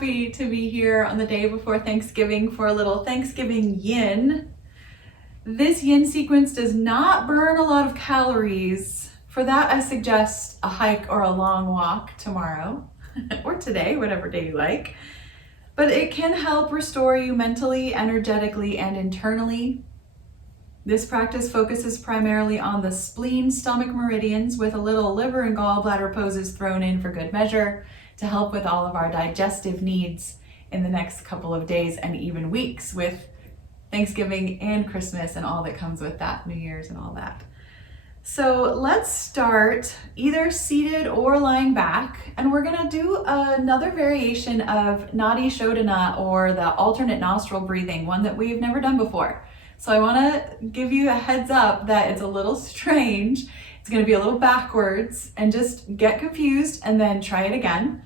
happy to be here on the day before Thanksgiving for a little Thanksgiving yin. This yin sequence does not burn a lot of calories. For that, I suggest a hike or a long walk tomorrow or today, whatever day you like. But it can help restore you mentally, energetically, and internally. This practice focuses primarily on the spleen, stomach meridians with a little liver and gallbladder poses thrown in for good measure to help with all of our digestive needs in the next couple of days and even weeks with Thanksgiving and Christmas and all that comes with that, New Year's and all that. So let's start either seated or lying back, and we're gonna do another variation of Nadi Shodhana, or the alternate nostril breathing, one that we've never done before. So I wanna give you a heads up that it's a little strange. It's gonna be a little backwards, and just get confused and then try it again.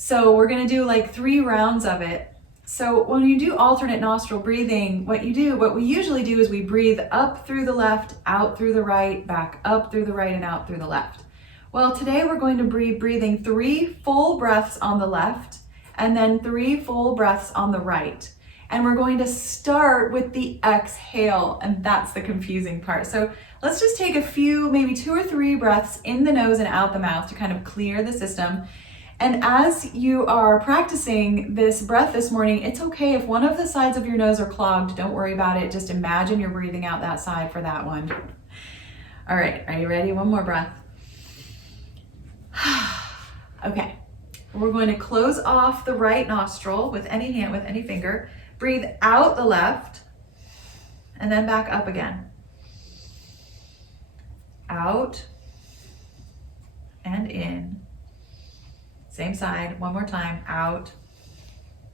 So we're gonna do like 3 rounds of it. So when you do alternate nostril breathing, what we usually do is we breathe up through the left, out through the right, back up through the right and out through the left. Well, today we're going to be breathing 3 full breaths on the left and then 3 full breaths on the right. And we're going to start with the exhale, and that's the confusing part. So let's just take a few, maybe 2 or 3 breaths in the nose and out the mouth to kind of clear the system. And as you are practicing this breath this morning, it's okay if one of the sides of your nose are clogged. Don't worry about it. Just imagine you're breathing out that side for that one. All right, are you ready? One more breath. Okay, we're going to close off the right nostril with any hand, with any finger. Breathe out the left and then back up again. Out and in. Same side, one more time, out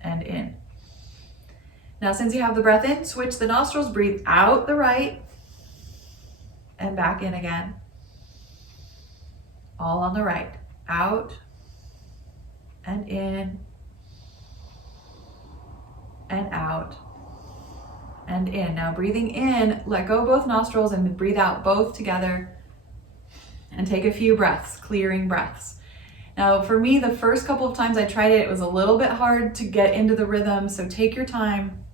and in. Now, since you have the breath in, switch the nostrils, breathe out the right and back in again. All on the right, out and in and out and in. Now breathing in, let go both nostrils and breathe out both together and take a few breaths, clearing breaths. Now, for me, the first couple of times I tried it, it was a little bit hard to get into the rhythm, so take your time.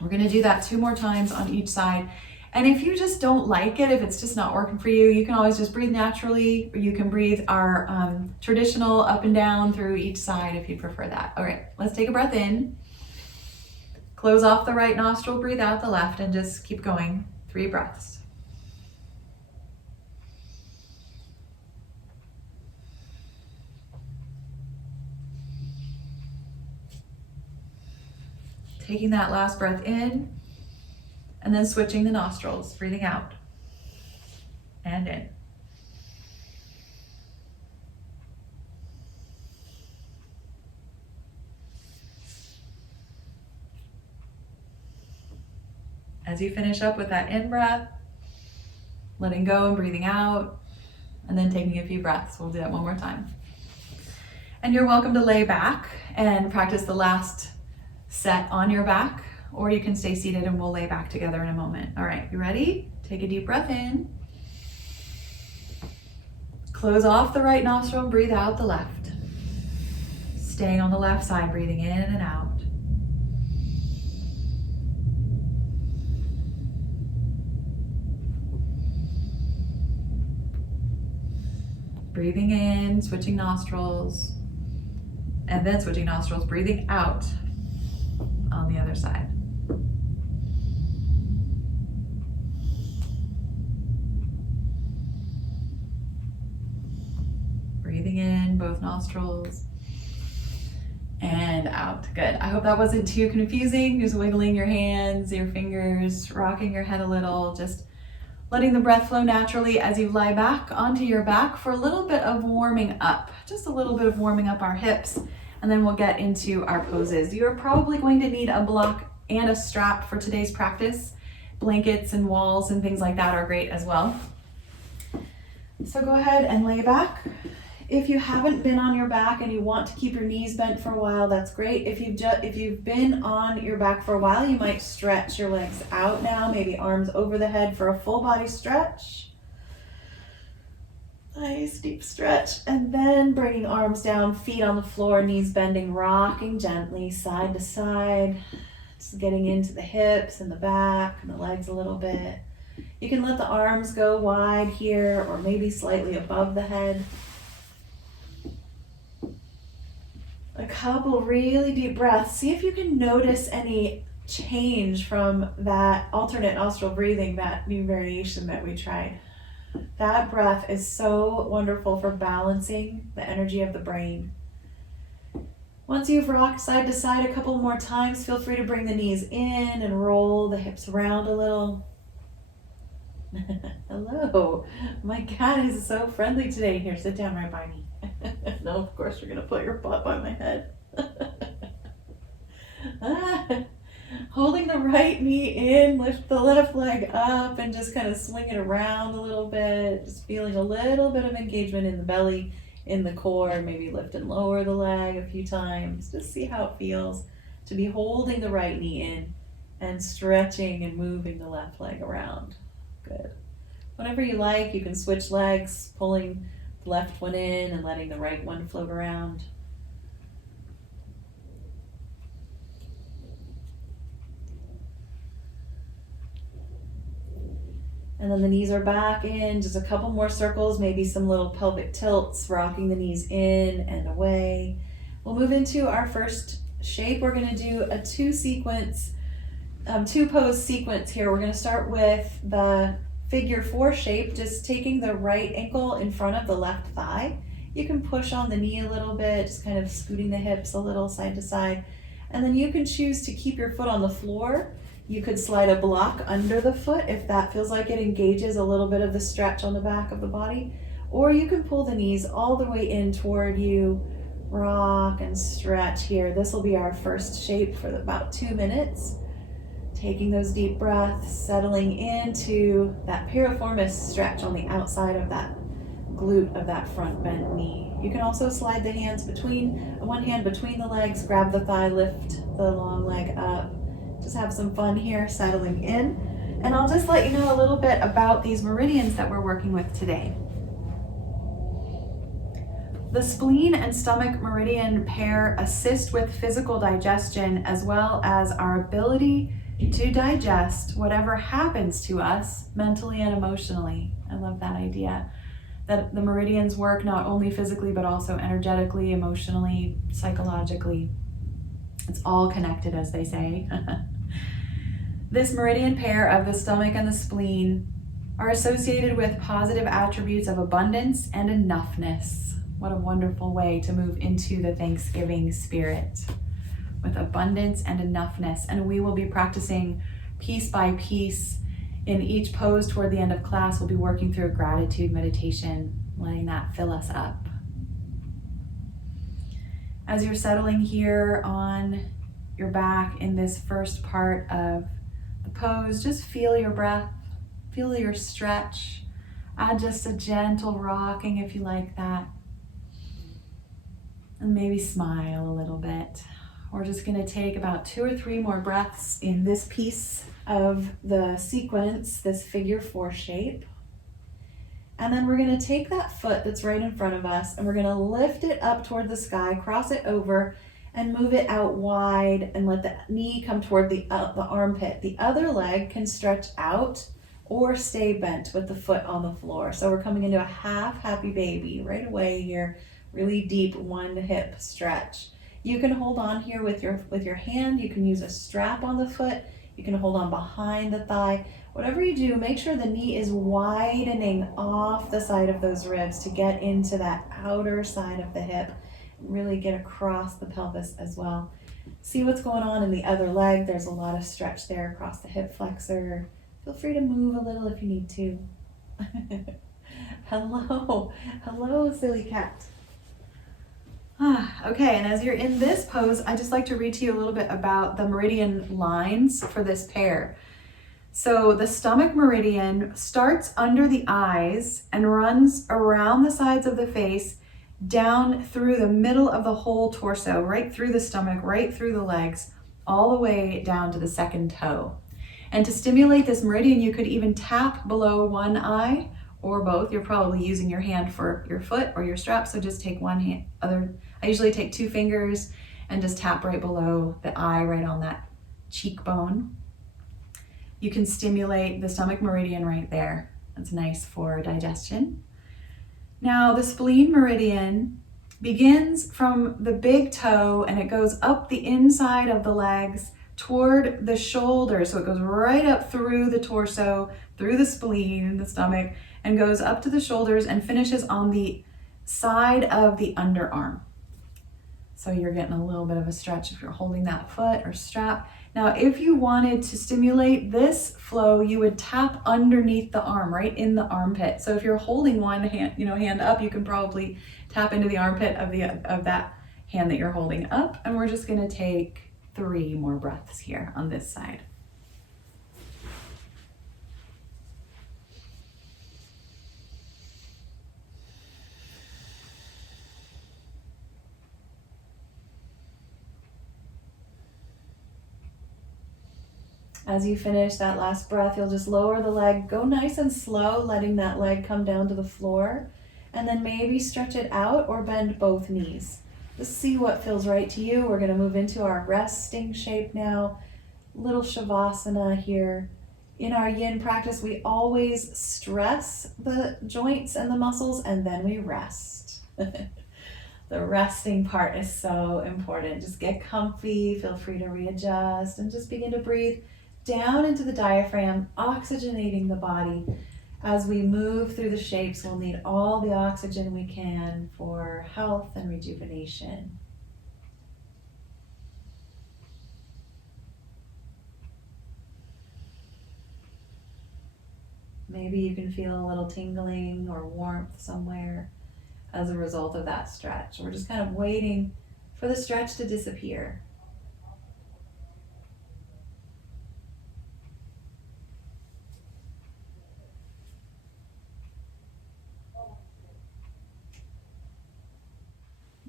We're gonna do that 2 more times on each side. And if you just don't like it, if it's just not working for you, you can always just breathe naturally, or you can breathe our traditional up and down through each side if you prefer that. All right, let's take a breath in. Close off the right nostril, breathe out the left, and just keep going. 3 breaths. Taking that last breath in, and then switching the nostrils, breathing out and in. As you finish up with that in breath, letting go and breathing out, and then taking a few breaths. We'll do that one more time. And you're welcome to lay back and practice the last set on your back, or you can stay seated and we'll lay back together in a moment. All right, you ready? Take a deep breath in. Close off the right nostril and breathe out the left. Staying on the left side, breathing in and out. Breathing in, switching nostrils, and then switching nostrils, breathing out on the other side. Breathing in both nostrils and out. Good. I hope that wasn't too confusing. Just wiggling your hands, your fingers, rocking your head a little, just letting the breath flow naturally as you lie back onto your back for a little bit of warming up, just a little bit of warming up our hips. And then we'll get into our poses. You're probably going to need a block and a strap for today's practice. Blankets and walls and things like that are great as well. So go ahead and lay back. If you haven't been on your back and you want to keep your knees bent for a while, that's great. If you've been on your back for a while, you might stretch your legs out now, maybe arms over the head for a full body stretch. Nice deep stretch. And then bringing arms down, feet on the floor, knees bending, rocking gently side to side. Just getting into the hips and the back and the legs a little bit. You can let the arms go wide here or maybe slightly above the head. A couple really deep breaths. See if you can notice any change from that alternate nostril breathing, that new variation that we tried. That breath is so wonderful for balancing the energy of the brain. Once you've rocked side to side a couple more times, feel free to bring the knees in and roll the hips around a little. Hello, my cat is so friendly today. Here, sit down right by me. No, of course you're gonna put your butt by my head. Holding the right knee in, lift the left leg up and just kind of swing it around a little bit. Just feeling a little bit of engagement in the belly, in the core. Maybe lift and lower the leg a few times. Just see how it feels to be holding the right knee in and stretching and moving the left leg around. Good. Whenever you like, you can switch legs, pulling the left one in and letting the right one float around. And then the knees are back in, just a couple more circles, maybe some little pelvic tilts, rocking the knees in and away. We'll move into our first shape. We're gonna do a two pose sequence here. We're gonna start with the figure 4 shape, just taking the right ankle in front of the left thigh. You can push on the knee a little bit, just kind of scooting the hips a little side to side. And then you can choose to keep your foot on the floor. You could slide a block under the foot if that feels like it engages a little bit of the stretch on the back of the body. Or you can pull the knees all the way in toward you, rock and stretch here. This will be our first shape for about 2 minutes. Taking those deep breaths, settling into that piriformis stretch on the outside of that glute of that front bent knee. You can also slide the hands one hand between the legs, grab the thigh, lift the long leg up. Just have some fun here, settling in. And I'll just let you know a little bit about these meridians that we're working with today. The spleen and stomach meridian pair assist with physical digestion as well as our ability to digest whatever happens to us mentally and emotionally. I love that idea. That the meridians work not only physically but also energetically, emotionally, psychologically. It's all connected, as they say. This meridian pair of the stomach and the spleen are associated with positive attributes of abundance and enoughness. What a wonderful way to move into the Thanksgiving spirit, with abundance and enoughness. And we will be practicing piece by piece. In each pose toward the end of class, we'll be working through a gratitude meditation, letting that fill us up. As you're settling here on your back in this first part of the pose, just feel your breath, feel your stretch. Add just a gentle rocking if you like that. And maybe smile a little bit. We're just going to take about 2 or 3 more breaths in this piece of the sequence, this figure 4 shape. And then we're going to take that foot that's right in front of us and we're going to lift it up toward the sky, cross it over, and move it out wide and let the knee come toward the armpit. The other leg can stretch out or stay bent with the foot on the floor. So we're coming into a half happy baby right away here, really deep one hip stretch. You can hold on here with your hand. You can use a strap on the foot. You can hold on behind the thigh. Whatever you do, make sure the knee is widening off the side of those ribs to get into that outer side of the hip. Really get across the pelvis as well. See what's going on in the other leg. There's a lot of stretch there across the hip flexor. Feel free to move a little if you need to. Hello, silly cat. Okay, and as you're in this pose, I just like to read to you a little bit about the meridian lines for this pair. So the stomach meridian starts under the eyes and runs around the sides of the face, down through the middle of the whole torso, right through the stomach, right through the legs, all the way down to the second toe. And to stimulate this meridian, you could even tap below one eye or both. You're probably using your hand for your foot or your strap, so just take one hand, I usually take 2 fingers and just tap right below the eye, right on that cheekbone. You can stimulate the stomach meridian right there. That's nice for digestion. Now the spleen meridian begins from the big toe and it goes up the inside of the legs toward the shoulder. So it goes right up through the torso, through the spleen, the stomach, and goes up to the shoulders and finishes on the side of the underarm. So you're getting a little bit of a stretch if you're holding that foot or strap. Now, if you wanted to stimulate this flow, you would tap underneath the arm, right in the armpit. So if you're holding one hand, hand up, you can probably tap into the armpit of that hand that you're holding up. And we're just gonna take 3 more breaths here on this side. As you finish that last breath, you'll just lower the leg, go nice and slow, letting that leg come down to the floor, and then maybe stretch it out or bend both knees. Just see what feels right to you. We're gonna move into our resting shape now. Little shavasana here. In our yin practice, we always stress the joints and the muscles and then we rest. The resting part is so important. Just get comfy, feel free to readjust, and just begin to breathe down into the diaphragm, oxygenating the body. As we move through the shapes, we'll need all the oxygen we can for health and rejuvenation. Maybe you can feel a little tingling or warmth somewhere as a result of that stretch. We're just kind of waiting for the stretch to disappear.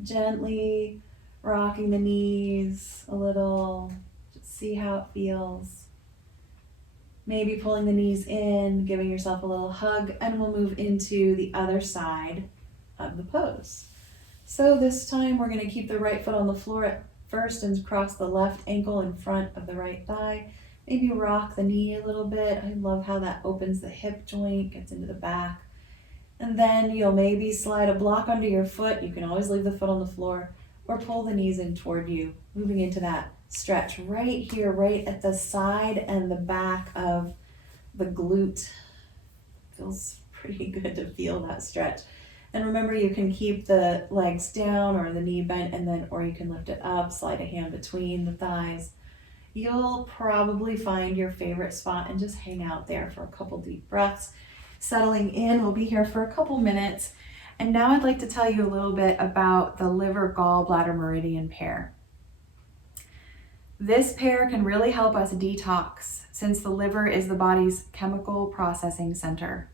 Gently rocking the knees a little, just see how it feels. Maybe pulling the knees in, giving yourself a little hug, and we'll move into the other side of the pose. So this time we're going to keep the right foot on the floor at first and cross the left ankle in front of the right thigh. Maybe rock the knee a little bit. I love how that opens the hip joint, gets into the back. And then you'll maybe slide a block under your foot. You can always leave the foot on the floor or pull the knees in toward you, moving into that stretch right here, right at the side and the back of the glute. Feels pretty good to feel that stretch. And remember, you can keep the legs down or the knee bent, or you can lift it up, slide a hand between the thighs. You'll probably find your favorite spot and just hang out there for a couple deep breaths. Settling in, we'll be here for a couple minutes. And now I'd like to tell you a little bit about the liver gallbladder meridian pair. This pair can really help us detox since the liver is the body's chemical processing center.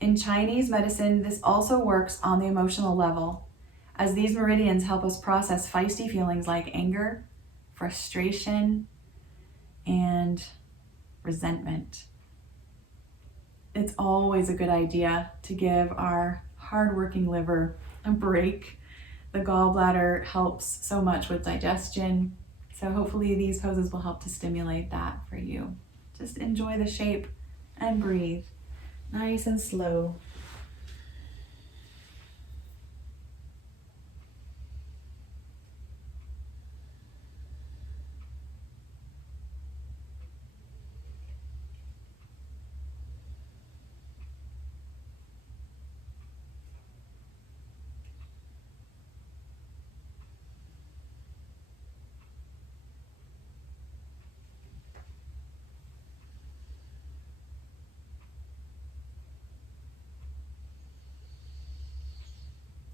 In Chinese medicine, this also works on the emotional level, as these meridians help us process feisty feelings like anger, frustration, and resentment. It's always a good idea to give our hardworking liver a break. The gallbladder helps so much with digestion, so hopefully these poses will help to stimulate that for you. Just enjoy the shape and breathe nice and slow.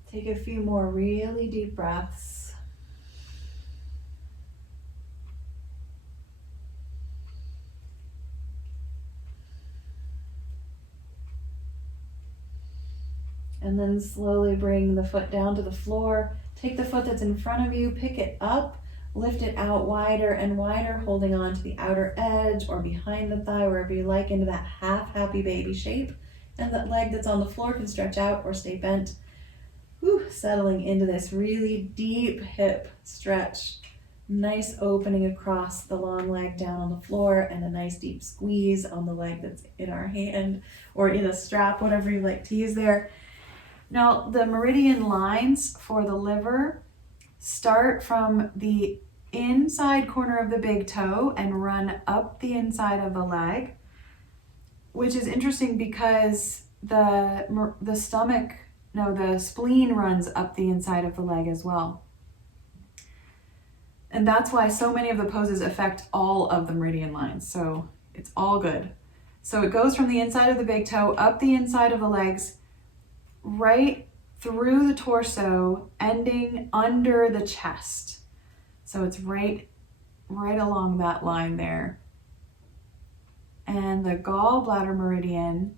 Take a few more really deep breaths. And then slowly bring the foot down to the floor. Take the foot that's in front of you, pick it up, lift it out wider and wider, holding on to the outer edge or behind the thigh, wherever you like, into that half happy baby shape. And that leg that's on the floor can stretch out or stay bent. Whew, settling into this really deep hip stretch. Nice opening across the long leg down on the floor and a nice deep squeeze on the leg that's in our hand or in a strap, whatever you like to use there. Now, the meridian lines for the liver start from the inside corner of the big toe and run up the inside of the leg, which is interesting because the spleen runs up the inside of the leg as well. And that's why so many of the poses affect all of the meridian lines. So it's all good. So it goes from the inside of the big toe up the inside of the legs, right through the torso, ending under the chest. So it's right along that line there. And the gallbladder meridian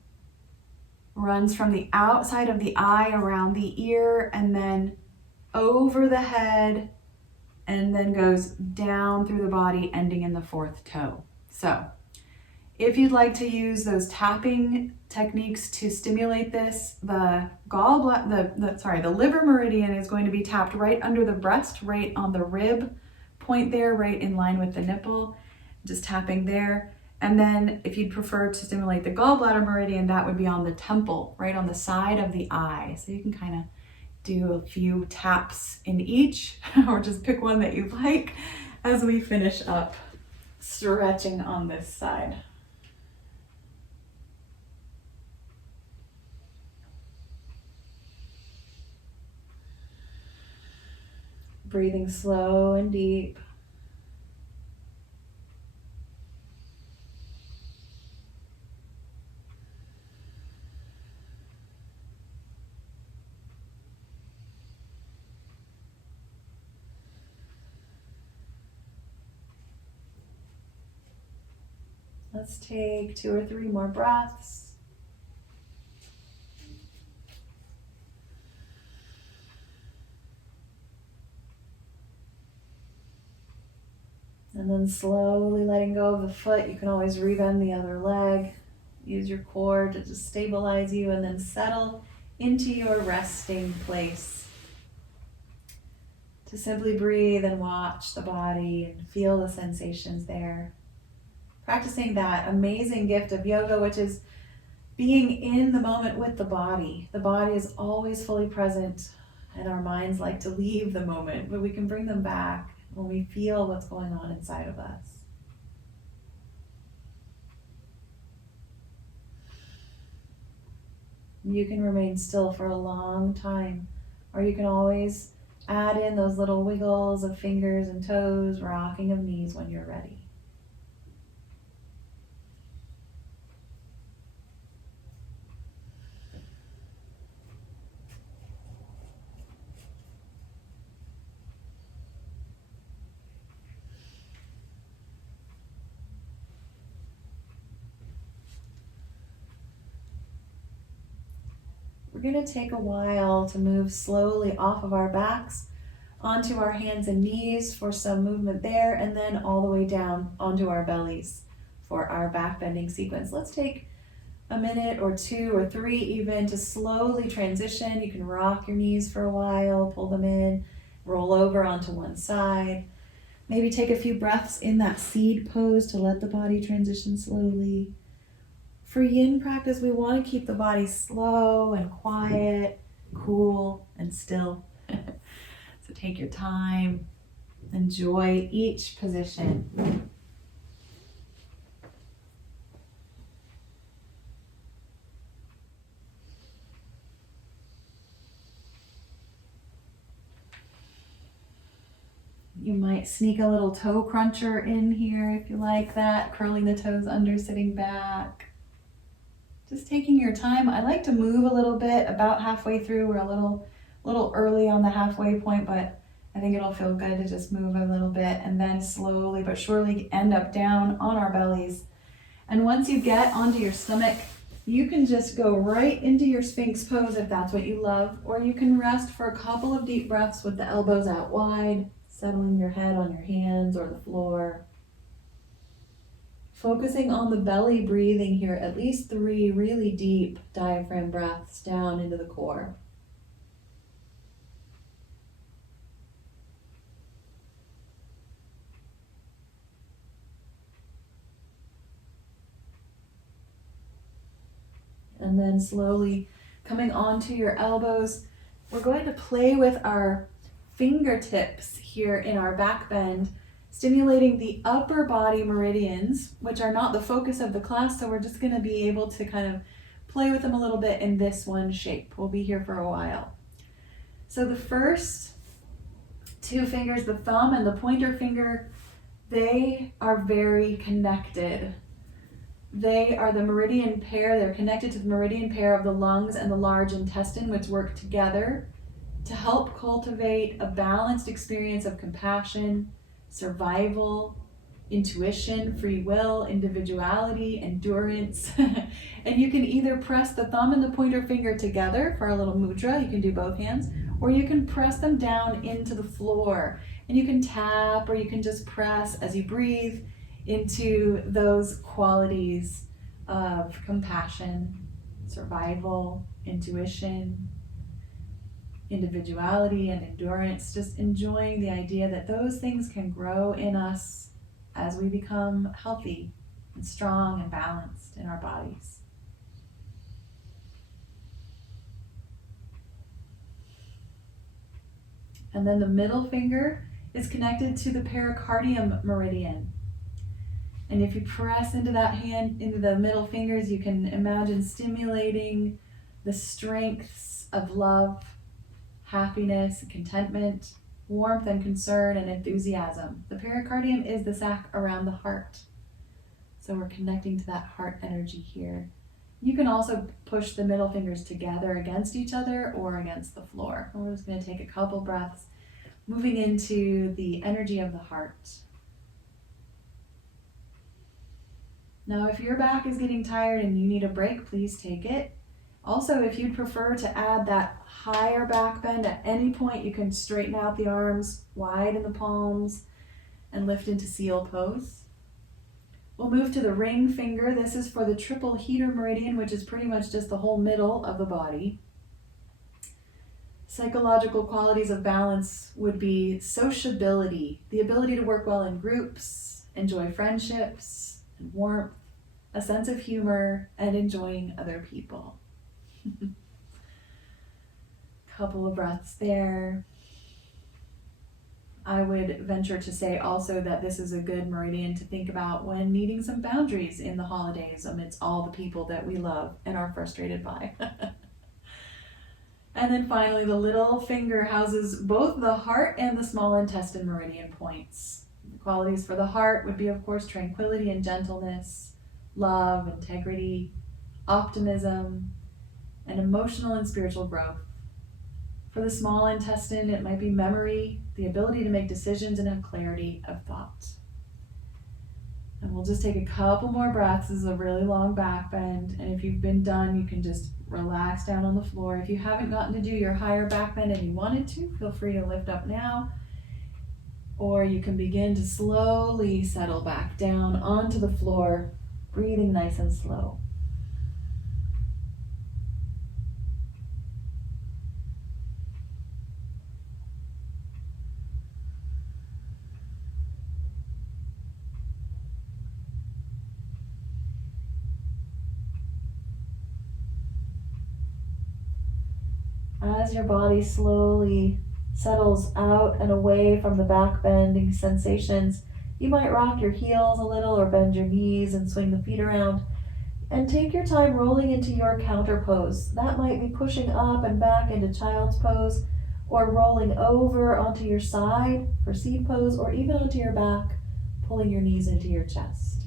runs from the outside of the eye around the ear and then over the head and then goes down through the body, ending in the fourth toe. So if you'd like to use those tapping techniques to stimulate this, the liver meridian is going to be tapped right under the breast, right on the rib point there, right in line with the nipple, just tapping there. And then if you'd prefer to stimulate the gallbladder meridian, that would be on the temple, right on the side of the eye. So you can kind of do a few taps in each or just pick one that you like as we finish up stretching on this side. Breathing slow and deep. Let's take 2 or 3 more breaths. And then slowly letting go of the foot. You can always rebend the other leg. Use your core to just stabilize you and then settle into your resting place. To simply breathe and watch the body and feel the sensations there. Practicing that amazing gift of yoga, which is being in the moment with the body. The body is always fully present and our minds like to leave the moment, but we can bring them back when we feel what's going on inside of us. You can remain still for a long time, or you can always add in those little wiggles of fingers and toes, rocking of knees when you're ready. We're going to take a while to move slowly off of our backs onto our hands and knees for some movement there, and then all the way down onto our bellies for our back bending sequence. Let's take a minute or 2 or 3 even to slowly transition. You can rock your knees for a while, pull them in, roll over onto one side. Maybe take a few breaths in that seed pose to let the body transition slowly. For yin practice, we want to keep the body slow and quiet, cool and still. So take your time, enjoy each position. You might sneak a little toe cruncher in here if you like that, curling the toes under, sitting back. Just taking your time. I like to move a little bit about halfway through. We're a little early on the halfway point, but I think it'll feel good to just move a little bit and then slowly but surely end up down on our bellies. And once you get onto your stomach, you can just go right into your Sphinx pose if that's what you love, or you can rest for a couple of deep breaths with the elbows out wide, settling your head on your hands or the floor. Focusing on the belly breathing here, at least 3 really deep diaphragm breaths down into the core. And then slowly coming onto your elbows, we're going to play with our fingertips here in our back bend, stimulating the upper body meridians, which are not the focus of the class, so we're just going to be able to kind of play with them a little bit in this one shape. We'll be here for a while. So the first 2 fingers, the thumb and the pointer finger, they are very connected. They are the meridian pair. They're connected to the meridian pair of the lungs and the large intestine, which work together to help cultivate a balanced experience of compassion, survival, intuition, free will, individuality, endurance. And you can either press the thumb and the pointer finger together for a little mudra. You can do both hands, or you can press them down into the floor. And you can tap, or you can just press as you breathe into those qualities of compassion, survival, intuition, individuality, and endurance. Just enjoying the idea that those things can grow in us as we become healthy and strong and balanced in our bodies. And then the middle finger is connected to the pericardium meridian. And if you press into that hand, into the middle fingers, you can imagine stimulating the strengths of love, happiness, contentment, warmth and concern, and enthusiasm. The pericardium is the sac around the heart. So we're connecting to that heart energy here. You can also push the middle fingers together against each other or against the floor. And we're just going to take a couple breaths, moving into the energy of the heart. Now, if your back is getting tired and you need a break, please take it. Also, if you'd prefer to add that higher back bend at any point, you can straighten out the arms, widen the palms, and lift into seal pose. We'll move to the ring finger. This is for the triple heater meridian, which is pretty much just the whole middle of the body. Psychological qualities of balance would be sociability, the ability to work well in groups, enjoy friendships, and warmth, a sense of humor, and enjoying other people. Couple of breaths there. I would venture to say also that this is a good meridian to think about when needing some boundaries in the holidays amidst all the people that we love and are frustrated by. And then finally, the little finger houses both the heart and the small intestine meridian points. The qualities for the heart would be, of course, tranquility and gentleness, love, integrity, optimism, and emotional and spiritual growth. For the small intestine, it might be memory, the ability to make decisions and have clarity of thought. And we'll just take a couple more breaths. This is a really long back bend. And if you've been done, you can just relax down on the floor. If you haven't gotten to do your higher back bend and you wanted to, feel free to lift up now. Or you can begin to slowly settle back down onto the floor, breathing nice and slow. As your body slowly settles out and away from the back bending sensations, you might rock your heels a little or bend your knees and swing the feet around. And take your time rolling into your counter pose. That might be pushing up and back into child's pose, or rolling over onto your side for seed pose, or even onto your back, pulling your knees into your chest.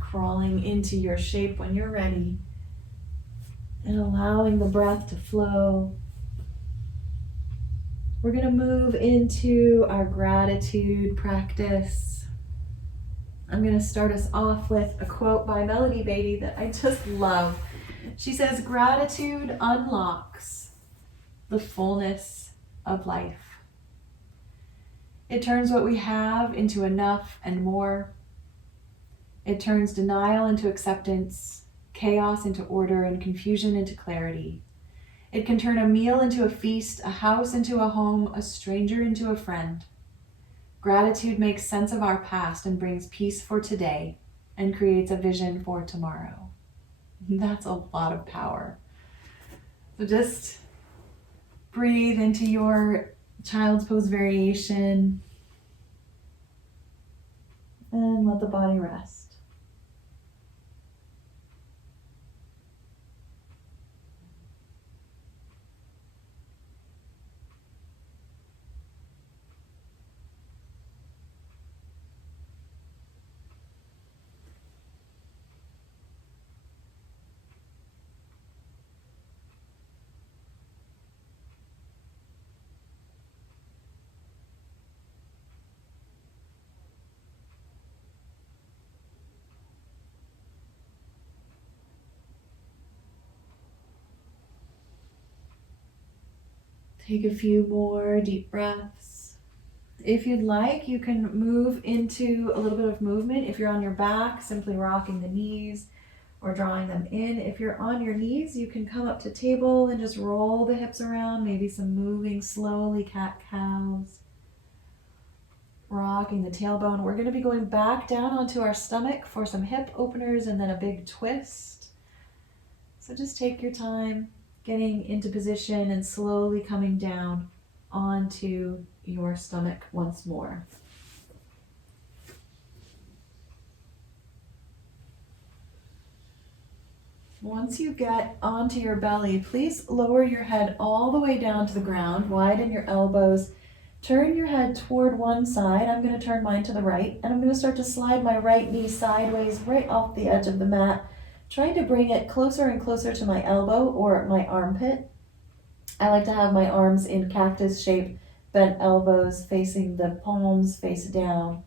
Crawling into your shape when you're ready, and allowing the breath to flow. We're going to move into our gratitude practice. I'm going to start us off with a quote by Melody Beatty that I just love. She says, "Gratitude unlocks the fullness of life. It turns what we have into enough and more. It turns denial into acceptance, chaos into order, and confusion into clarity. It can turn a meal into a feast, a house into a home, a stranger into a friend. Gratitude makes sense of our past and brings peace for today and creates a vision for tomorrow. That's a lot of power. So just breathe into your child's pose variation and let the body rest. Take a few more deep breaths. If you'd like, you can move into a little bit of movement. If you're on your back, simply rocking the knees or drawing them in. If you're on your knees, you can come up to table and just roll the hips around, maybe some moving slowly, cat-cows. Rocking the tailbone. We're going to be going back down onto our stomach for some hip openers and then a big twist. So just take your time getting into position and slowly coming down onto your stomach once more. Once you get onto your belly, please lower your head all the way down to the ground, widen your elbows, turn your head toward one side. I'm going to turn mine to the right, and I'm going to start to slide my right knee sideways right off the edge of the mat, trying to bring it closer and closer to my elbow or my armpit. I like to have my arms in cactus shape, bent elbows facing the palms face down.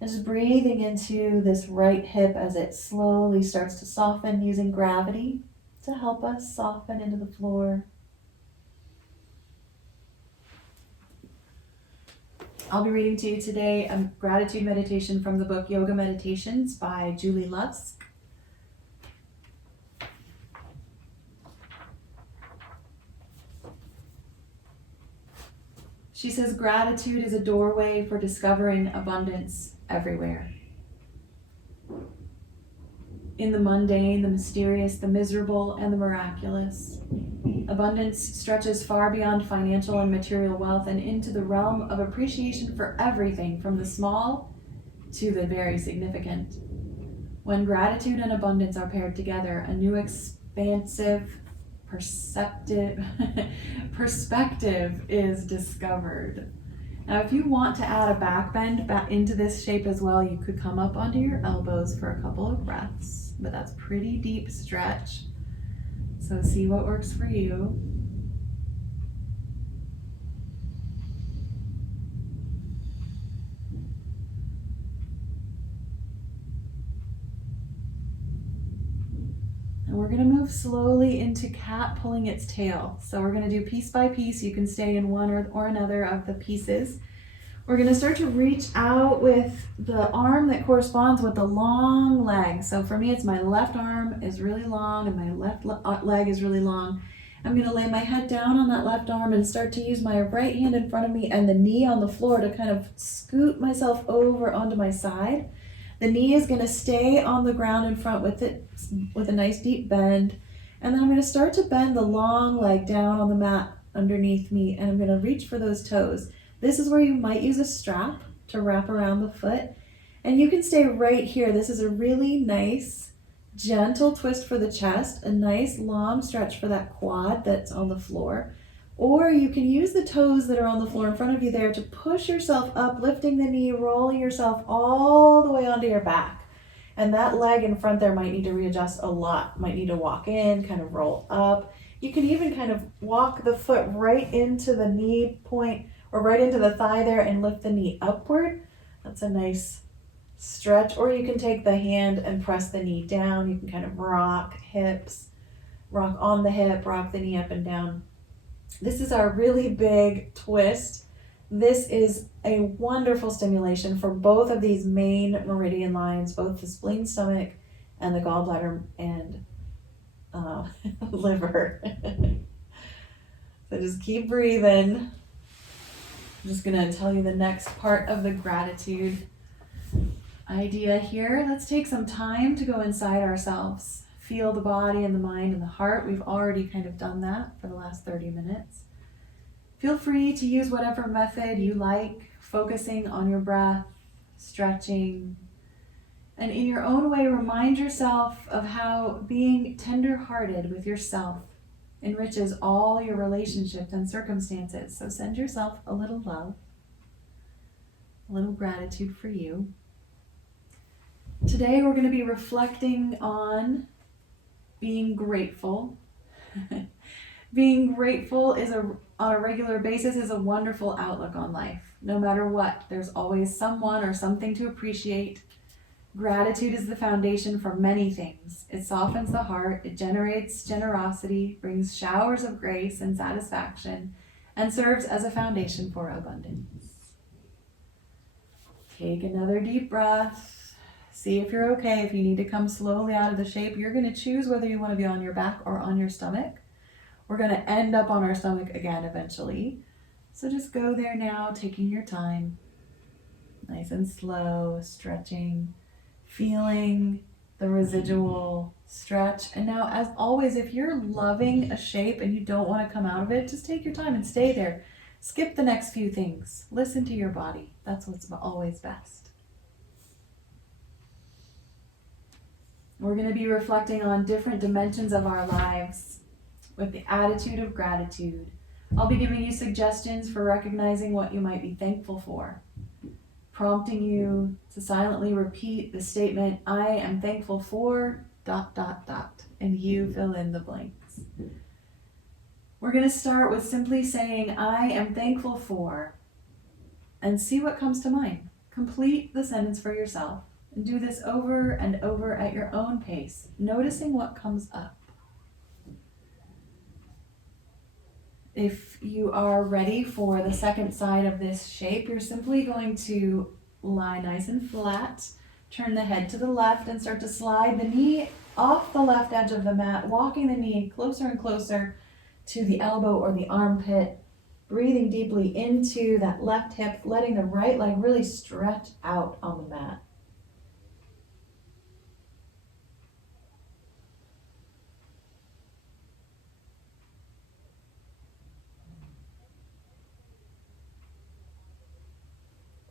And just breathing into this right hip as it slowly starts to soften, using gravity to help us soften into the floor. I'll be reading to you today a gratitude meditation from the book Yoga Meditations by Julie Lusk. She says, gratitude is a doorway for discovering abundance everywhere. In the mundane, the mysterious, the miserable, and the miraculous. Abundance stretches far beyond financial and material wealth and into the realm of appreciation for everything from the small to the very significant. When gratitude and abundance are paired together, a new expansive perspective is discovered. Now, if you want to add a back bend back into this shape as well, you could come up onto your elbows for a couple of breaths, but that's pretty deep stretch. So see what works for you. And we're going to move slowly into cat pulling its tail. So we're going to do piece by piece. You can stay in one or another of the pieces. We're going to start to reach out with the arm that corresponds with the long leg. So for me, it's my left arm is really long and my left leg is really long. I'm going to lay my head down on that left arm and start to use my right hand in front of me and the knee on the floor to kind of scoot myself over onto my side. The knee is going to stay on the ground in front with it, with a nice deep bend. And then I'm going to start to bend the long leg down on the mat underneath me, and I'm going to reach for those toes. This is where you might use a strap to wrap around the foot. And you can stay right here. This is a really nice, gentle twist for the chest, a nice long stretch for that quad that's on the floor. Or you can use the toes that are on the floor in front of you there to push yourself up, lifting the knee, rolling yourself all the way onto your back. And that leg in front there might need to readjust a lot. Might need to walk in, kind of roll up. You can even kind of walk the foot right into the knee point or right into the thigh there and lift the knee upward. That's a nice stretch. Or you can take the hand and press the knee down. You can kind of rock hips, rock on the hip, rock the knee up and down. This is our really big twist. This is a wonderful stimulation for both of these main meridian lines, both the spleen, stomach, and the gallbladder and liver. So just keep breathing. I'm just going to tell you the next part of the gratitude idea here. Let's take some time to go inside ourselves. Feel the body and the mind and the heart. We've already kind of done that for the last 30 minutes. Feel free to use whatever method you like, focusing on your breath, stretching, and in your own way, remind yourself of how being tender-hearted with yourself enriches all your relationships and circumstances. So send yourself a little love, a little gratitude for you. Today we're going to be reflecting on being grateful. Being grateful on a regular basis is a wonderful outlook on life. No matter what, there's always someone or something to appreciate. Gratitude is the foundation for many things. It softens the heart, it generates generosity, brings showers of grace and satisfaction, and serves as a foundation for abundance. Take another deep breath. See if you're okay. If you need to come slowly out of the shape, you're going to choose whether you want to be on your back or on your stomach. We're going to end up on our stomach again eventually. So just go there now, taking your time. Nice and slow, stretching, feeling the residual stretch. And now, as always, if you're loving a shape and you don't want to come out of it, just take your time and stay there. Skip the next few things. Listen to your body. That's what's always best. We're going to be reflecting on different dimensions of our lives with the attitude of gratitude. I'll be giving you suggestions for recognizing what you might be thankful for, prompting you to silently repeat the statement, I am thankful for ... and you fill in the blanks. We're going to start with simply saying, I am thankful for, and see what comes to mind. Complete the sentence for yourself, and do this over and over at your own pace, noticing what comes up. If you are ready for the second side of this shape, you're simply going to lie nice and flat, turn the head to the left, and start to slide the knee off the left edge of the mat, walking the knee closer and closer to the elbow or the armpit, breathing deeply into that left hip, letting the right leg really stretch out on the mat.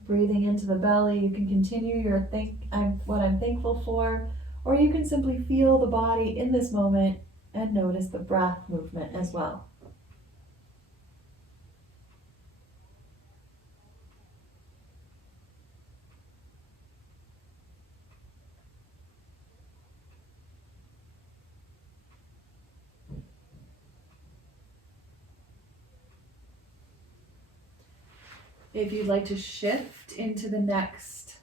Breathing into the belly, you can continue your what I'm thankful for, or you can simply feel the body in this moment and notice the breath movement as well. If you'd like to shift into the next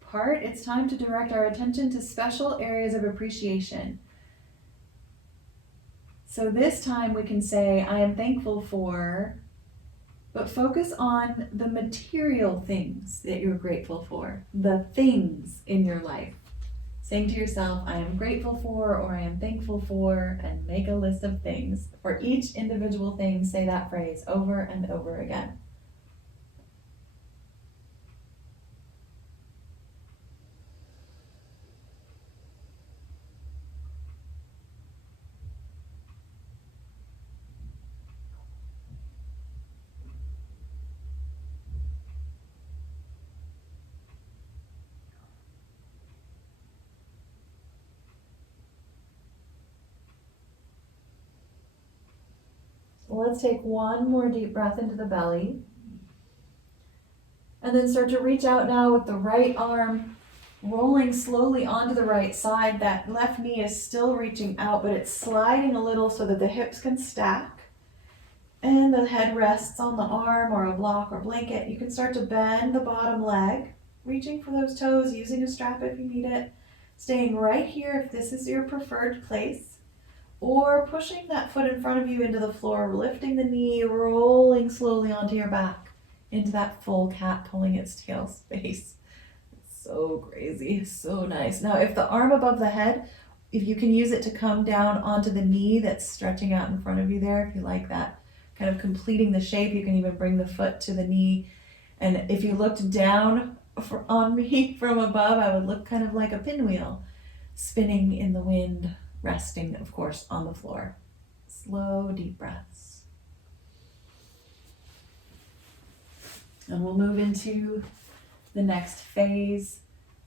part, it's time to direct our attention to special areas of appreciation. So this time we can say, I am thankful for, but focus on the material things that you're grateful for, the things in your life. Saying to yourself, I am grateful for, or I am thankful for, and make a list of things. For each individual thing, say that phrase over and over again. Let's take one more deep breath into the belly. And then start to reach out now with the right arm rolling slowly onto the right side. That left knee is still reaching out, but it's sliding a little so that the hips can stack. And the head rests on the arm or a block or blanket. You can start to bend the bottom leg, reaching for those toes, using a strap if you need it. Staying right here if this is your preferred place. Or pushing that foot in front of you into the floor, lifting the knee, rolling slowly onto your back. into that full cat pulling its tail space. It's so crazy, so nice. Now, if the arm above the head, if you can use it to come down onto the knee that's stretching out in front of you there, if you like that, kind of completing the shape, you can even bring the foot to the knee. And if you looked down on me from above, I would look kind of like a pinwheel, spinning in the wind, resting, of course, on the floor. Slow, deep breaths. And we'll move into the next phase.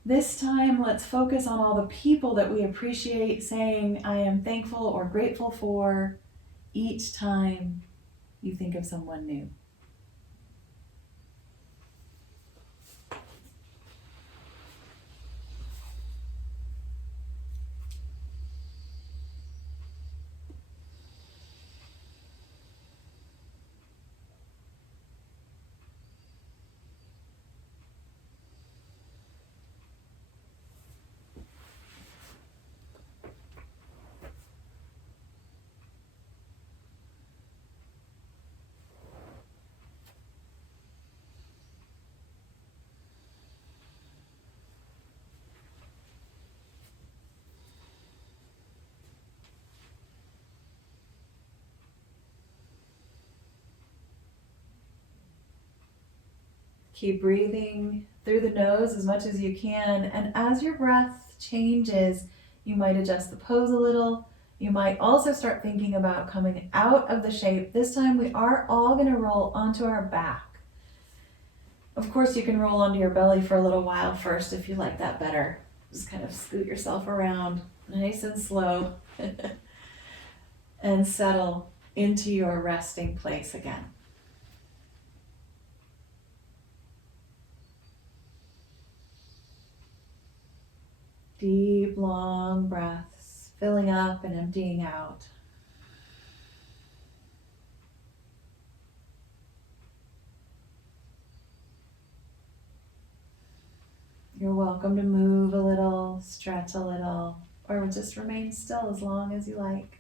This time, let's focus on all the people that we appreciate, saying, I am thankful or grateful for each time you think of someone new. Keep breathing through the nose as much as you can, and as your breath changes, you might adjust the pose a little. You might also start thinking about coming out of the shape. This time we are all going to roll onto our back. Of course, you can roll onto your belly for a little while first if you like that better. Just kind of scoot yourself around nice and slow and settle into your resting place again. Deep, long breaths, filling up and emptying out. You're welcome to move a little, stretch a little, or just remain still as long as you like.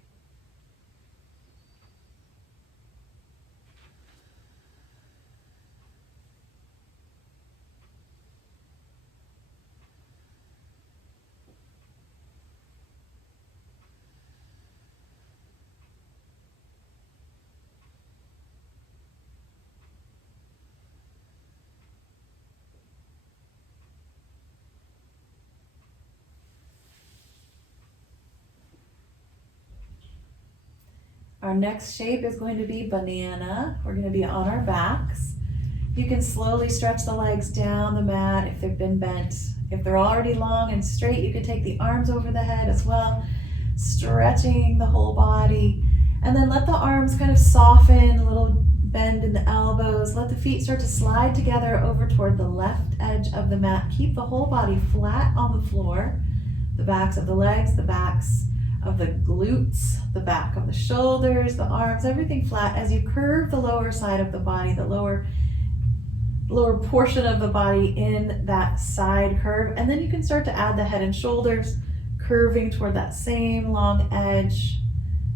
Our next shape is going to be banana. We're going to be on our backs. You can slowly stretch the legs down the mat if they've been bent. If they're already long and straight, you can take the arms over the head as well, stretching the whole body. And then let the arms kind of soften, a little bend in the elbows. Let the feet start to slide together over toward the left edge of the mat. Keep the whole body flat on the floor. The backs of the legs, the backs of the glutes, the back of the shoulders, the arms, everything flat as you curve the lower side of the body, the lower portion of the body in that side curve. And then you can start to add the head and shoulders curving toward that same long edge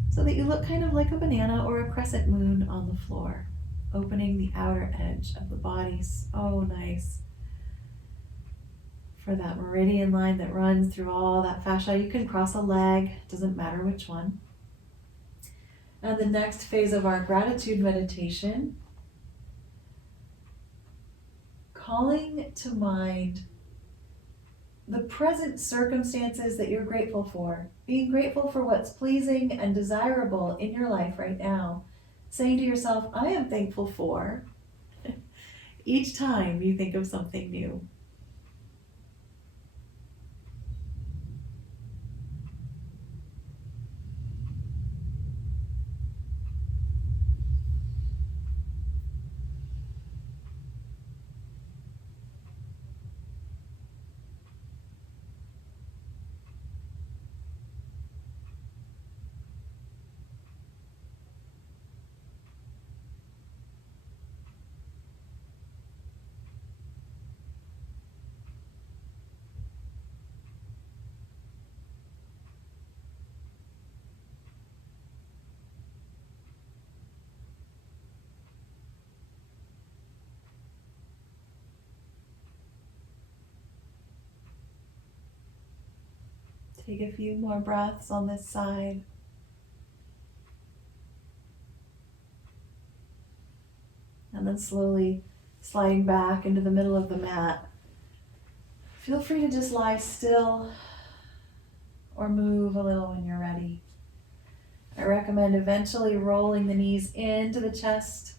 so that you look kind of like a banana or a crescent moon on the floor, opening the outer edge of the body. So nice. For that meridian line that runs through all that fascia. You can cross a leg, doesn't matter which one. And the next phase of our gratitude meditation, calling to mind the present circumstances that you're grateful for, being grateful for what's pleasing and desirable in your life right now, saying to yourself, I am thankful for, each time you think of something new. Take a few more breaths on this side. And then slowly sliding back into the middle of the mat. Feel free to just lie still or move a little when you're ready. I recommend eventually rolling the knees into the chest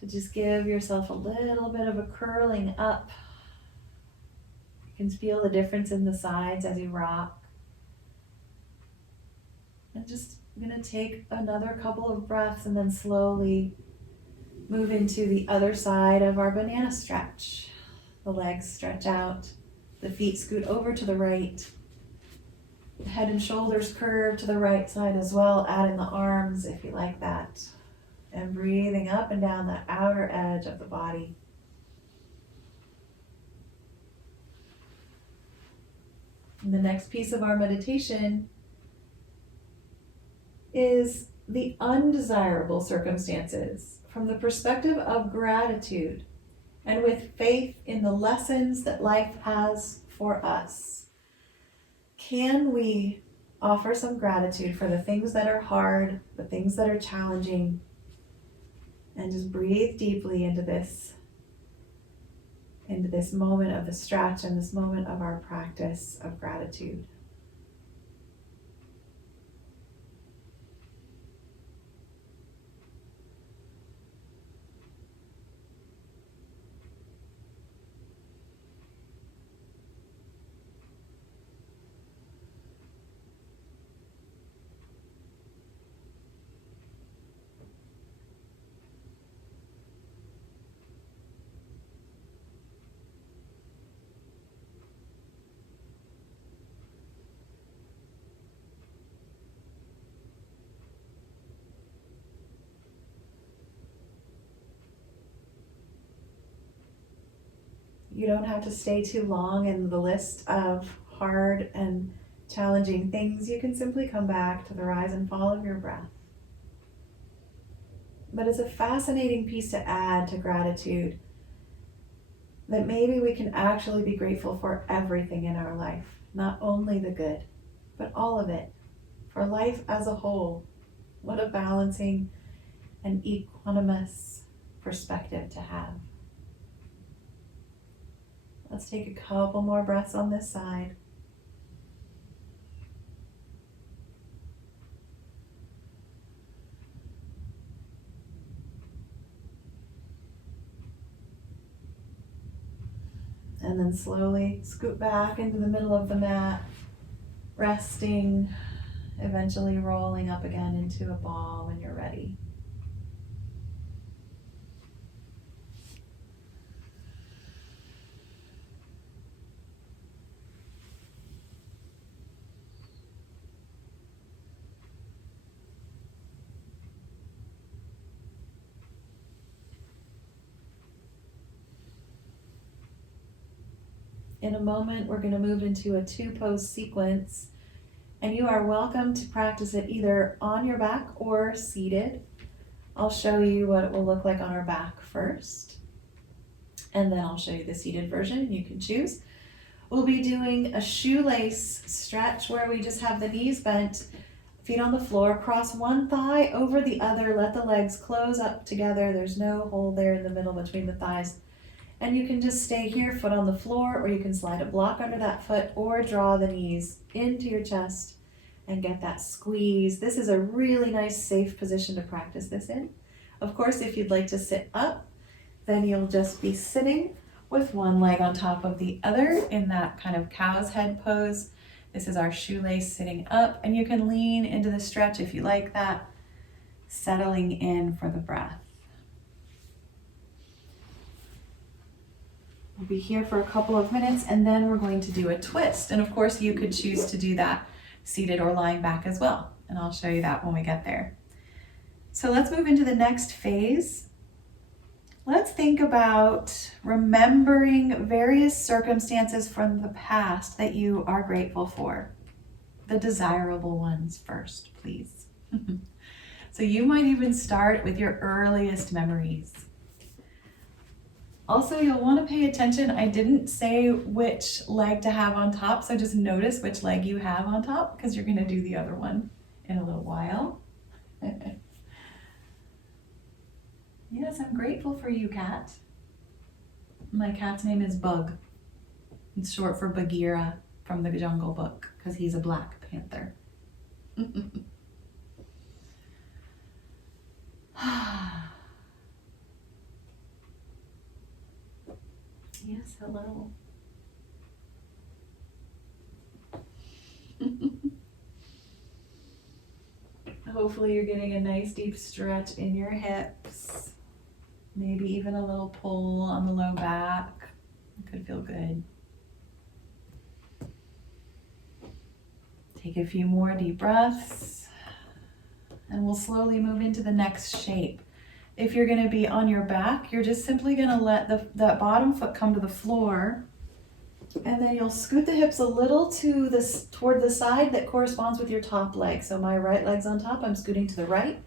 to just give yourself a little bit of a curling up. You can feel the difference in the sides as you rock. And just I'm going to take another couple of breaths and then slowly move into the other side of our banana stretch. The legs stretch out, the feet scoot over to the right. The head and shoulders curve to the right side as well, adding the arms if you like that. And breathing up and down that outer edge of the body. And the next piece of our meditation is the undesirable circumstances from the perspective of gratitude and with faith in the lessons that life has for us. Can we offer some gratitude for the things that are hard, the things that are challenging, and just breathe deeply into this moment of the stretch and this moment of our practice of gratitude. You don't have to stay too long in the list of hard and challenging things. You can simply come back to the rise and fall of your breath. But it's a fascinating piece to add to gratitude, that maybe we can actually be grateful for everything in our life, not only the good, but all of it, for life as a whole. What a balancing and equanimous perspective to have. Let's take a couple more breaths on this side. And then slowly scoot back into the middle of the mat, resting, eventually rolling up again into a ball when you're ready. In a moment, we're going to move into a 2-pose sequence, and you are welcome to practice it either on your back or seated. I'll show you what it will look like on our back first, and then I'll show you the seated version. You can choose. We'll be doing a shoelace stretch where we just have the knees bent, feet on the floor, cross one thigh over the other, let the legs close up together. There's no hole there in the middle between the thighs. And you can just stay here, foot on the floor, or you can slide a block under that foot or draw the knees into your chest and get that squeeze. This is a really nice, safe position to practice this in. Of course, if you'd like to sit up, then you'll just be sitting with one leg on top of the other in that kind of cow's head pose. This is our shoelace sitting up, and you can lean into the stretch if you like that, settling in for the breath. We'll be here for a couple of minutes, and then we're going to do a twist. And of course, you could choose to do that seated or lying back as well. And I'll show you that when we get there. So let's move into the next phase. Let's think about remembering various circumstances from the past that you are grateful for. The desirable ones first, please. So you might even start with your earliest memories. Also, you'll want to pay attention. I didn't say which leg to have on top, so just notice which leg you have on top because you're going to do the other one in a little while. Yes, I'm grateful for you, cat. My cat's name is Bug. It's short for Bagheera from the Jungle Book because he's a black panther. Yes, hello. Hopefully you're getting a nice deep stretch in your hips. Maybe even a little pull on the low back. It could feel good. Take a few more deep breaths. And we'll slowly move into the next shape. If you're going to be on your back, you're just simply going to let that bottom foot come to the floor. And then you'll scoot the hips a little toward the side that corresponds with your top leg. So my right leg's on top, I'm scooting to the right.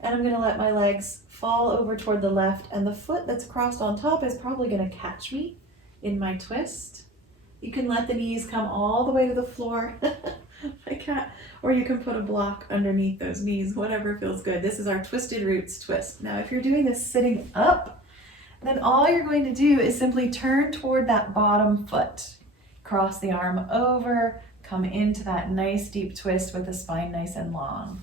And I'm going to let my legs fall over toward the left. And the foot that's crossed on top is probably going to catch me in my twist. You can let the knees come all the way to the floor. My cat. Or you can put a block underneath those knees, whatever feels good. This is our twisted roots twist. Now, if you're doing this sitting up, then all you're going to do is simply turn toward that bottom foot. Cross the arm over, come into that nice deep twist with the spine nice and long.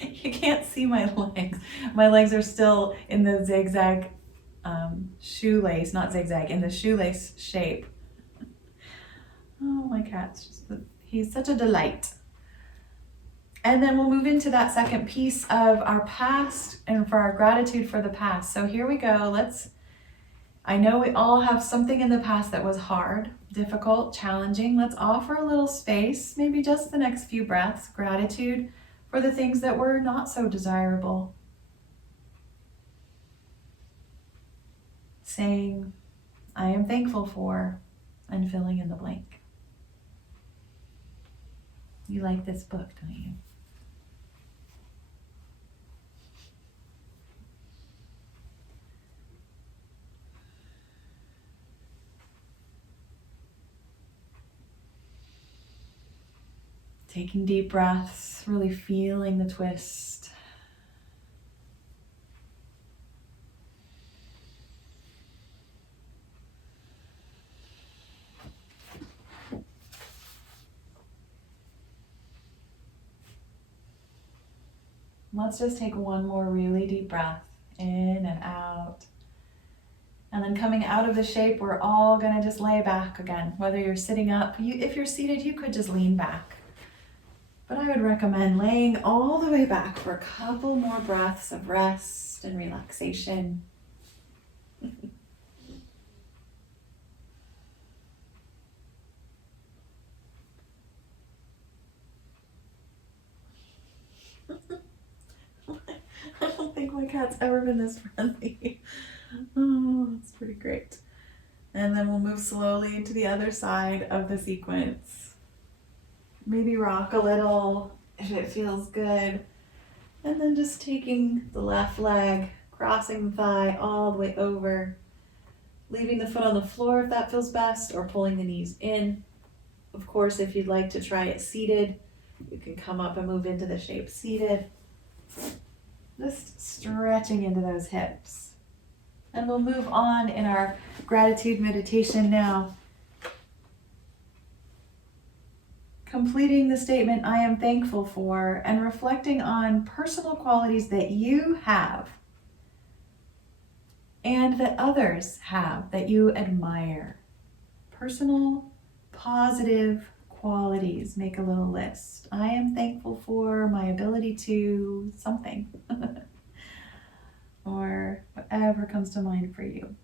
You can't see my legs. My legs are still in the zigzag shoelace, not zigzag, in the shoelace shape. Oh, my cat's he's such a delight. And then we'll move into that second piece of our past and for our gratitude for the past. So here we go. I know we all have something in the past that was hard, difficult, challenging. Let's offer a little space, maybe just the next few breaths, gratitude for the things that were not so desirable. Saying, I am thankful for, and filling in the blank. You like this book, don't you? Taking deep breaths, really feeling the twist. Let's just take one more really deep breath in and out. And then coming out of the shape, we're all gonna just lay back again. Whether you're sitting up, if you're seated, you could just lean back. But I would recommend laying all the way back for a couple more breaths of rest and relaxation. I don't think my cat's ever been this friendly. Oh, that's pretty great. And then we'll move slowly into the other side of the sequence. Maybe rock a little if it feels good. And then just taking the left leg, crossing the thigh all the way over, leaving the foot on the floor if that feels best, or pulling the knees in. Of course, if you'd like to try it seated, you can come up and move into the shape seated. Just stretching into those hips. And we'll move on in our gratitude meditation now. Completing the statement, I am thankful for, and reflecting on personal qualities that you have and that others have that you admire. Personal, positive qualities. Make a little list. I am thankful for my ability to something. Or whatever comes to mind for you.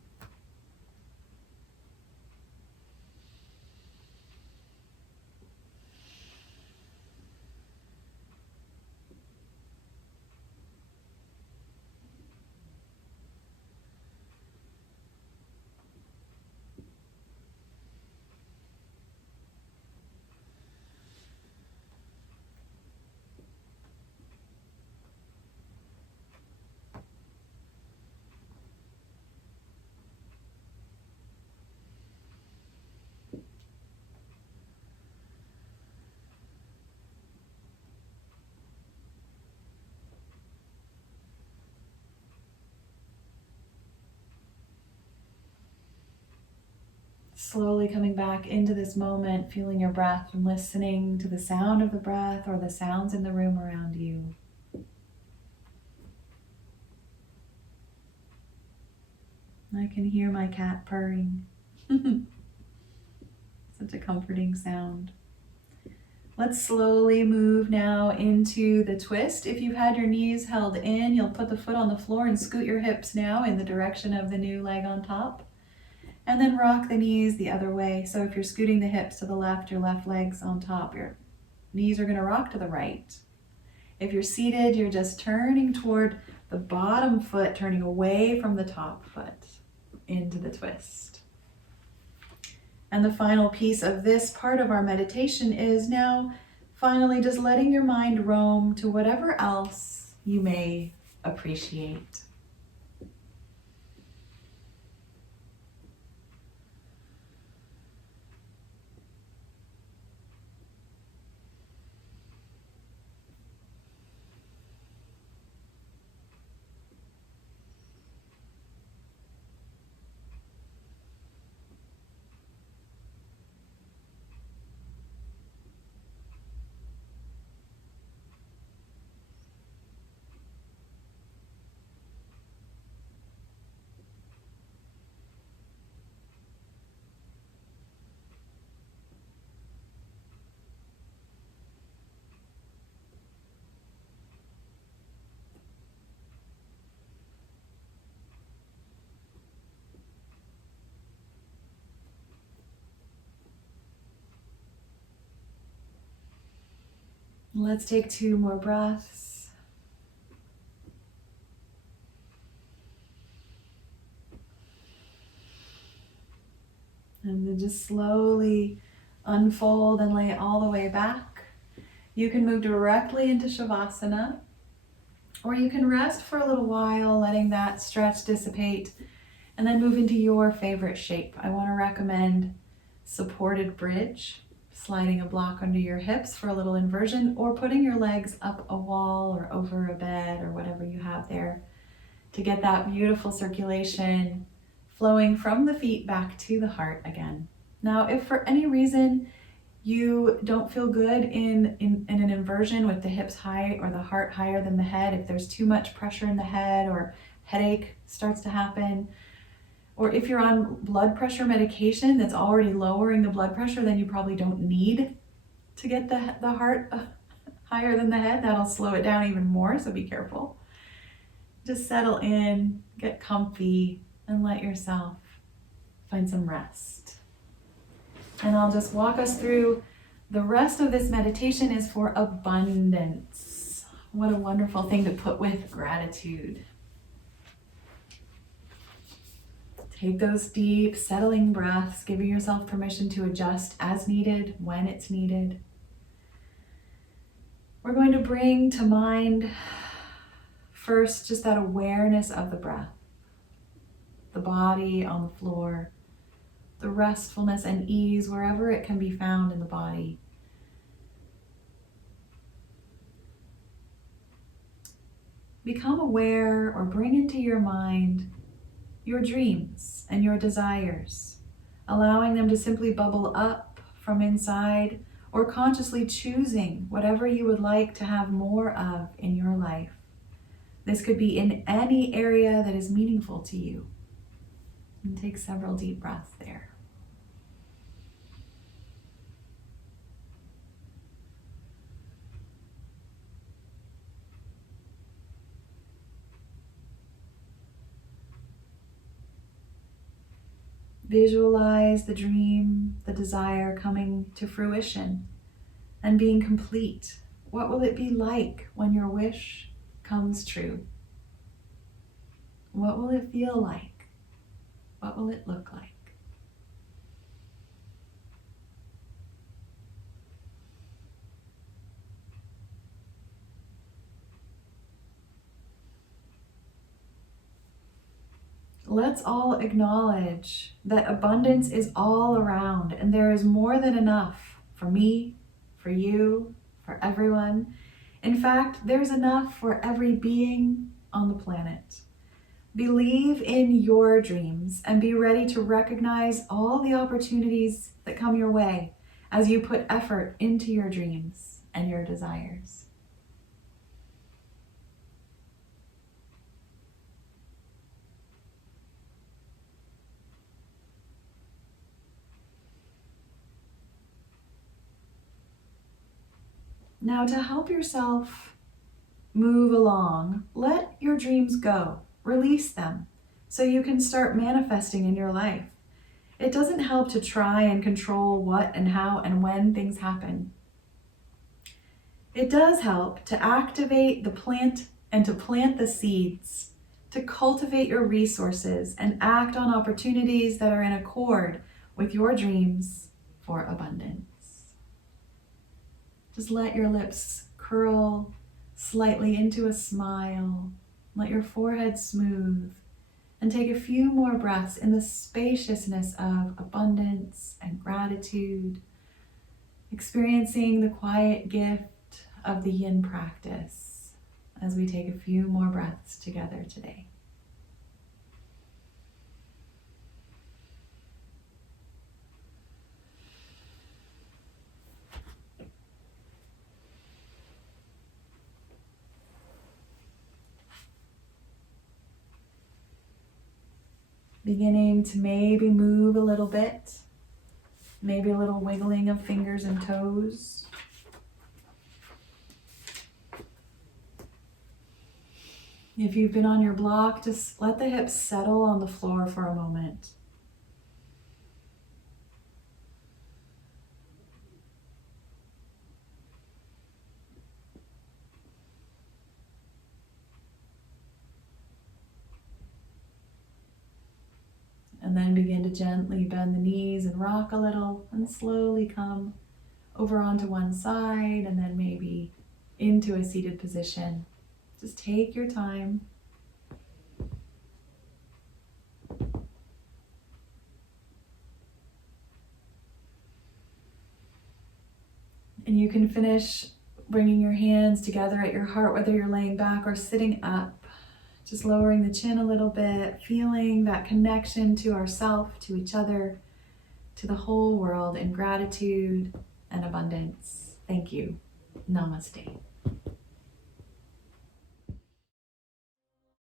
Slowly coming back into this moment, feeling your breath and listening to the sound of the breath or the sounds in the room around you. I can hear my cat purring. Such a comforting sound. Let's slowly move now into the twist. If you've had your knees held in, you'll put the foot on the floor and scoot your hips now in the direction of the new leg on top. And then rock the knees the other way. So if you're scooting the hips to the left, your left leg's on top. Your knees are going to rock to the right. If you're seated, you're just turning toward the bottom foot, turning away from the top foot into the twist. And the final piece of this part of our meditation is now finally just letting your mind roam to whatever else you may appreciate. Let's take 2 more breaths. And then just slowly unfold and lay all the way back. You can move directly into Shavasana, or you can rest for a little while, letting that stretch dissipate, and then move into your favorite shape. I want to recommend supported bridge, sliding a block under your hips for a little inversion, or putting your legs up a wall or over a bed or whatever you have there to get that beautiful circulation flowing from the feet back to the heart again. Now, if for any reason you don't feel good in an inversion with the hips high or the heart higher than the head, if there's too much pressure in the head or headache starts to happen, or if you're on blood pressure medication that's already lowering the blood pressure, then you probably don't need to get the heart higher than the head. That'll slow it down even more, so be careful. Just settle in, get comfy, and let yourself find some rest. And I'll just walk us through the rest of this meditation is for abundance. What a wonderful thing to put with gratitude. Take those deep, settling breaths, giving yourself permission to adjust as needed, when it's needed. We're going to bring to mind first just that awareness of the breath, the body on the floor, the restfulness and ease wherever it can be found in the body. Become aware or bring into your mind your dreams and your desires, allowing them to simply bubble up from inside, or consciously choosing whatever you would like to have more of in your life. This could be in any area that is meaningful to you. And take several deep breaths there. Visualize the dream, the desire coming to fruition and being complete. What will it be like when your wish comes true? What will it feel like? What will it look like? Let's all acknowledge that abundance is all around, and there is more than enough for me, for you, for everyone. In fact, there's enough for every being on the planet. Believe in your dreams and be ready to recognize all the opportunities that come your way as you put effort into your dreams and your desires. Now, to help yourself move along, let your dreams go. Release them so you can start manifesting in your life. It doesn't help to try and control what and how and when things happen. It does help to activate the plant and to plant the seeds, to cultivate your resources and act on opportunities that are in accord with your dreams for abundance. Just let your lips curl slightly into a smile. Let your forehead smooth and take a few more breaths in the spaciousness of abundance and gratitude, experiencing the quiet gift of the yin practice as we take a few more breaths together today. Beginning to maybe move a little bit, maybe a little wiggling of fingers and toes. If you've been on your block, just let the hips settle on the floor for a moment. And then begin to gently bend the knees and rock a little and slowly come over onto one side and then maybe into a seated position. Just take your time. And you can finish bringing your hands together at your heart, whether you're laying back or sitting up. Just lowering the chin a little bit, feeling that connection to ourself, to each other, to the whole world in gratitude and abundance. Thank you. Namaste.